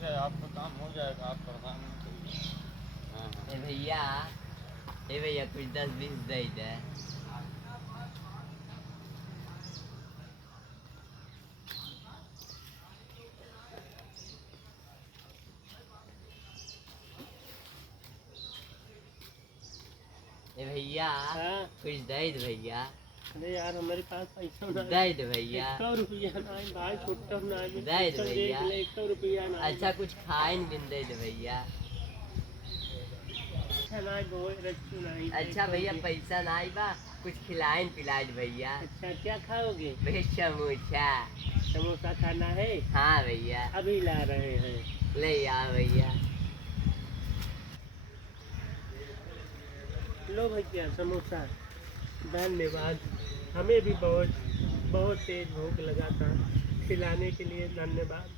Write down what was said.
ठीक है, आपका काम हो जाएगा, आप परेशान मत होइए। हाँ हाँ। ए भैया कुछ 10-20 दे दे। ए भैया हाँ। कुछ दे दे भैया। अरे यार हमारे पास पैसा ना दे दे भैया। 100 रुपया ना है भाई, छोटा ना है, दे दे भैया। 100 रुपया ना है। अच्छा कुछ खाइन बिन दे दे भैया। अच्छा ना है, बहुत रच्चू ना है। अच्छा भैया पैसा ना आई बा, कुछ खिलाइन पिलाइन भैया। अच्छा क्या खाओगे? भैया समोसा। समोसा खाना है? हाँ भैया। अभी ला रहे हैं। ले आ भैया। लो भैया समोसा। धन्यवाद। हमें भी बहुत बहुत तेज भूख लगा था, खिलाने के लिए धन्यवाद।